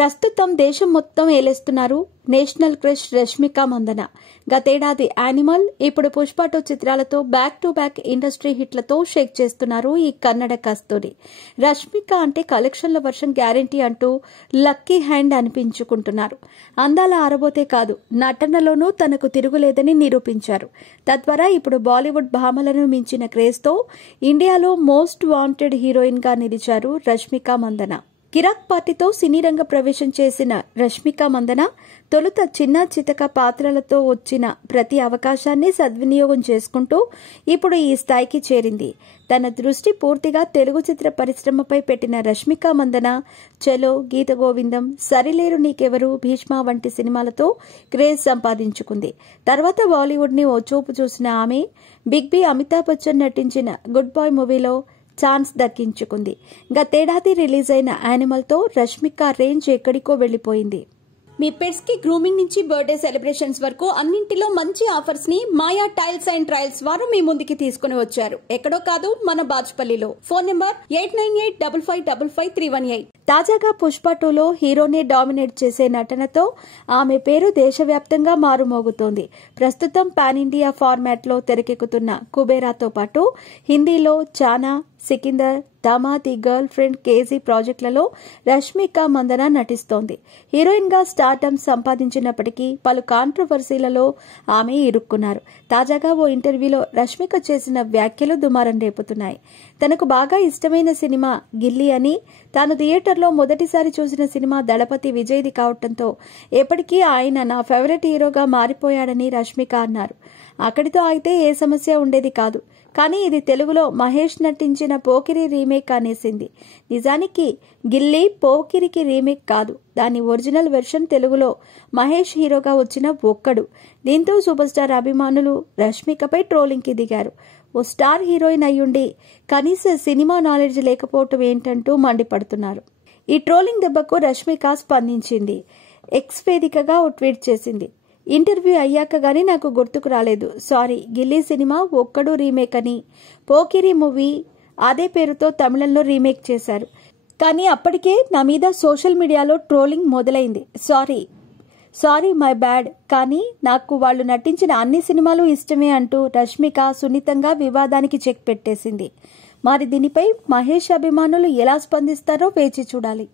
ప్రస్తుతం దేశం మొత్తం ఏలేస్తున్నారు నేషనల్ క్రష్ రష్మిక మందన. గతేడాది యానిమల్, ఇప్పుడు పుష్ప 2 చిత్రాలతో బ్యాక్ టు బ్యాక్ ఇండస్ట్రీ హిట్లతో షేక్ చేస్తున్నారు ఈ కన్నడ కస్తూరి. రష్మిక అంటే కలెక్షన్ల వర్షం గ్యారంటీ అంటూ లక్కీ హ్యాండ్ అనిపించుకుంటున్నారు. అందాల ఆరబోతే కాదు, నటనలోనూ తనకు తిరుగులేదని నిరూపించారు. తద్వారా ఇప్పుడు బాలీవుడ్ భామలను మించిన క్రేజ్తో ఇండియాలో మోస్ట్ వాంటెడ్ హీరోయిన్ గా నిలిచారు రష్మిక మందన. కిరాక్ పార్టీతో సినీ రంగ ప్రవేశం చేసిన రష్మిక మందన తొలుత చిన్న చితక పాత్రలతో వచ్చిన ప్రతి అవకాశాన్ని సద్వినియోగం చేసుకుంటూ ఇప్పుడు ఈ స్థాయికి చేరింది. తన దృష్టి పూర్తిగా తెలుగు చిత్ర పరిశ్రమపై పెట్టిన రష్మిక మందన చలో, గీత గోవిందం, సరిలేరు నీకెవరు, భీష్మ వంటి సినిమాలతో క్రేజ్ సంపాదించుకుంది. తర్వాత బాలీవుడ్ ని ఓ చూపు చూసిన ఆమె బిగ్ బి అమితాబ్ బచ్చన్ నటించిన గుడ్ బాయ్ మూవీలో ఛాన్స్ దక్కించుకుంది. గతేడాది రిలీజ్ అయిన యానిమల్ తో రష్మిక రేంజ్ ఎక్కడికో వెళ్లిపోయింది. మీ పెట్స్ కి గ్రూమింగ్ నుంచి బర్త్డే సెలబ్రేషన్స్ వరకు అన్నింటిలో మంచి ఆఫర్స్ ని మాయా టైల్స్ అండ్ ట్రయల్స్ వారు మీ ముందుకి తీసుకుని వచ్చారు. ఎక్కడో కాదు, మన బాజ్పల్లిలో. Phone number 8985555318. తాజాగా పుష్ప 2లో హీరోనే డామినేట్ చేసే నటనతో ఆమె పేరు దేశవ్యాప్తంగా మారుమోగుతోంది. ప్రస్తుతం పాన్ ఇండియా ఫార్మాట్ లో తెరకెక్కుతున్న కుబేరాతో పాటు హిందీలో చానా, సికిందర్, దామాది, గర్ల్ ఫ్రెండ్, కేజీ ప్రాజెక్టులలో రష్మిక మందన నటిస్తోంది. హీరోయిన్ గా స్టార్డమ్ సంపాదించినప్పటికీ పలు కాంట్రవర్సీలలో ఆమె ఇరుక్కున్నారు. తాజాగా ఓ ఇంటర్వ్యూలో రష్మిక చేసిన వ్యాఖ్యలు దుమారం రేపుతున్నాయి. తనకు బాగా ఇష్టమైన సినిమా గిల్లీ అని, తాను థియేటర్లో మొదటిసారి చూసిన సినిమా దళపతి విజయ్ది కావడంతో ఎప్పటికీ ఆయన నా ఫేవరెట్ హీరోగా మారిపోయాడని రష్మిక అన్నారు. అక్కడితో అయితే ఏ సమస్య ఉండేది కాదు, కానీ ఇది తెలుగులో మహేష్ నటించిన పోకిరి రీమేక్ అనేసింది. నిజానికి గిల్లీ పోకిరికి రీమేక్ కాదు, దాని ఒరిజినల్ వెర్షన్ తెలుగులో మహేష్ హీరోగా వచ్చిన ఒక్కడు. దీంతో సూపర్ స్టార్ అభిమానులు రష్మికపై ట్రోలింగ్ కి దిగారు. ఓ స్టార్ హీరోయిన్ అయ్యుండి కనీస సినిమా నాలెడ్జ్ లేకపోవటం ఏంటంటూ మండిపడుతున్నారు. ఈ ట్రోలింగ్ దెబ్బకు రష్మిక స్పందించింది. ఎక్స్ వేదికగా ఓ ట్వీట్ చేసింది. ఇంటర్వ్యూ అయ్యాక గానీ నాకు గుర్తుకు రాలేదు, సారీ. గిల్లీ సినిమా ఒక్కడు రీమేక్ అని, పోకిరి మూవీ అదే పేరుతో తమిళంలో రీమేక్ చేశారు. కానీ అప్పటికే నా మీద సోషల్ మీడియాలో ట్రోలింగ్ మొదలైంది. Sorry my bad. కానీ నాకు వాళ్ళు నటించిన అన్ని సినిమాలు ఇష్టమే అంటూ రష్మిక సున్నితంగా వివాదానికి చెక్ పెట్టేసింది. మరి దీనిపై మహేష్ అభిమానులు ఎలా స్పందిస్తారో వేచి చూడాలి.